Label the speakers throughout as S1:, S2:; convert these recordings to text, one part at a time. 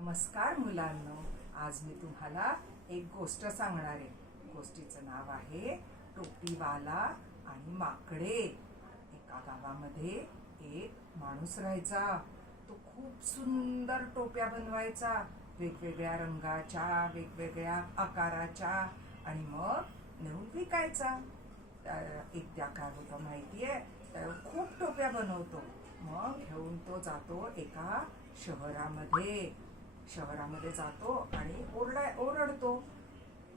S1: नमस्कार मुलांनो आज मी तुम्हाला एक गोष्ट सांगणार आहे. गोष्टीचं नाव आहे टोपीवाला आणि माकडे. एका गावामध्ये एक माणूस राहायचा. तो खूप सुंदर टोप्या बनवायचा. वेगवेगळ्या रंगाच्या वेगवेगळ्या आकाराच्या आणि मग नेऊन विकायचा. त्या- एकदा काय होतं माहिती आहे खूप टोप्या बनवतो. मग घेऊन तो जातो एका शहरामध्ये. शहरामध्ये जातो आणि ओरडा ओरडतो.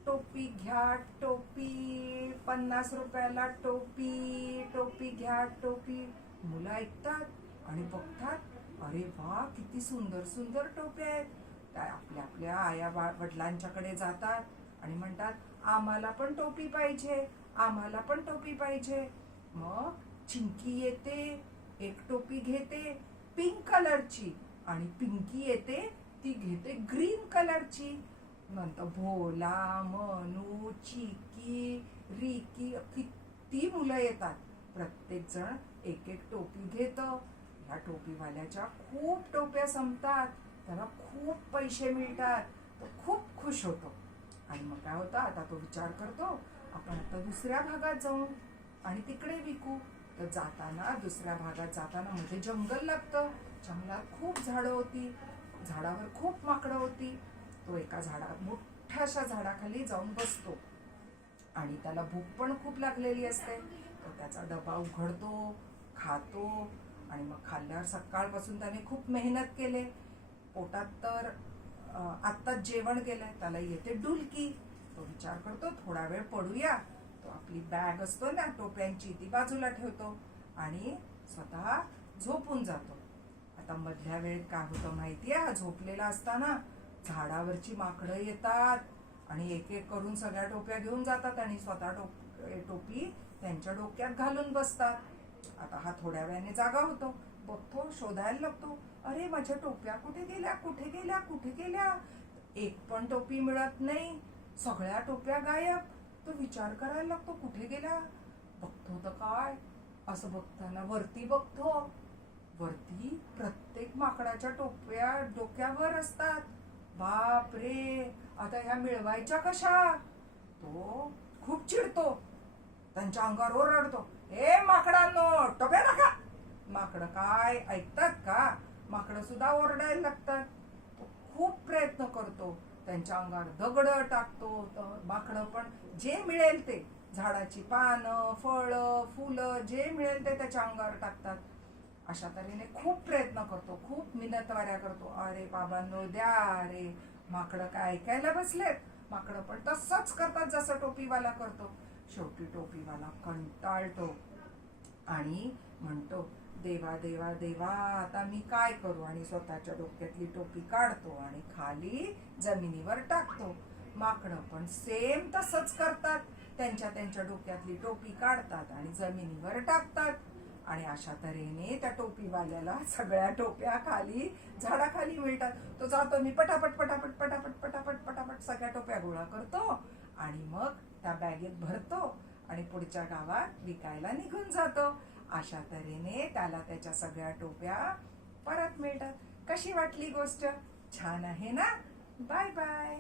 S1: टोपी घ्या टोपी पन्नास रुपयाला टोपी टोपी घ्या टोपी. मुलं ऐकतात आणि बघतात अरे वा किती सुंदर सुंदर टोप्या आहेत. त्या आपल्या आपल्या आया वडिलांच्याकडे जातात आणि म्हणतात आम्हाला पण टोपी पाहिजे आम्हाला पण टोपी पाहिजे. मग चिंकी येते एक टोपी घेते पिंक कलरची आणि पिंकी येते ती घेते ग्रीन कलरची. नंतर भोला मनू चिकी रिकी किती मुलं येतात. प्रत्येक जण एक एक टोपी घेतं. ह्या टोपीवाल्याच्या खूप टोप्या संपतात. त्याला खूप पैसे मिळतात. तो खूप खुश होतो. आणि मग काय होतं? आता तो विचार करतो आपण आता दुसऱ्या भागात जाऊ आणि तिकडे विकू. तर जाताना दुसऱ्या भागात जाताना मध्ये जंगल लागतं. जंगलात खूप झाडं होती. झाडावर खूप माकडं होती. तो एका झाडा मोठ्याशा झाडाखाली जाऊन बसतो. आणि त्याला भूक पण खूप लागलेली असते. तर त्याचा डबा उघडतो खातो आणि मग खाल्ल्यावर सकाळपासून त्याने खूप मेहनत केले. पोटात तर आत्ताच जेवण केलंय. त्याला येते डुलकी. तो विचार करतो थोडा वेळ पडूया. तो आपली बॅग असतो ना टोप्यांची ती बाजूला ठेवतो आणि स्वतः झोपून जातो. आता मधल्या वेळेत काय होतं माहितीये? झोपलेला असताना झाडावरची माकडं येतात आणि एक एक करून सगळ्या टोप्या घेऊन जातात आणि स्वतः टोप टोपी त्यांच्या डोक्यात घालून बसतात. आता हा थोड्या वेळाने जागा होतो. बघतो शोधायला लागतो. अरे माझ्या टोप्या कुठे गेल्या? कुठे गेल्या? कुठे गेल्या? एक पण टोपी मिळत नाही. सगळ्या टोप्या गायब. तो विचार करायला लागतो कुठे गेल्या बघतो तर काय? असं बघताना वरती बघतो. वरती प्रत्येक माकडाच्या टोप्या डोक्यावर असतात. बाप रे आता ह्या मिळवायच्या कशा? तो खूप चिडतो. त्यांच्या अंगावर ओरडतो. ए माकडांनो टोप्या नका. माकडं काय ऐकतात का? माकडं सुद्धा ओरडायला लागतात. तो खूप प्रयत्न करतो. त्यांच्या अंगावर दगड टाकतो. तर माकडं पण जे मिळेल ते. झाडाची पानं फळं फुलं जे मिळेल ते त्याच्या अंगावर टाकतात. अशा तऱ्हेने खूप प्रयत्न करतो खूप मिनतवाऱ्या करतो. अरे बाबांनो द्या अरे माकडं काय ऐकायला बसलेत? माकडं पण तसंच करतात जसं टोपीवाला करतो. शेवटी टोपीवाला कंटाळतो आणि म्हणतो देवा देवा देवा आता मी काय करू? आणि स्वतःच्या डोक्यातली टोपी काढतो आणि खाली जमिनीवर टाकतो. माकडं पण सेम तसंच करतात. त्यांच्या त्यांच्या डोक्यातली टोपी काढतात आणि जमिनीवर टाकतात. आणि अशा तऱ्हेने त्या टोपीवाल्याला सगळ्या टोप्या खाली झाडाखाली मिळतात. तो जातो मी पटापट पटापट पटापट पटापट पटापट सगळ्या टोप्या गोळा करतो आणि मग त्या बॅगेत भरतो आणि पुढच्या गावात विकायला निघून जातो. अशा तऱ्हेने त्याला त्याच्या सगळ्या टोप्या परत मिळतात. कशी वाटली गोष्ट? छान आहे ना? Bye bye.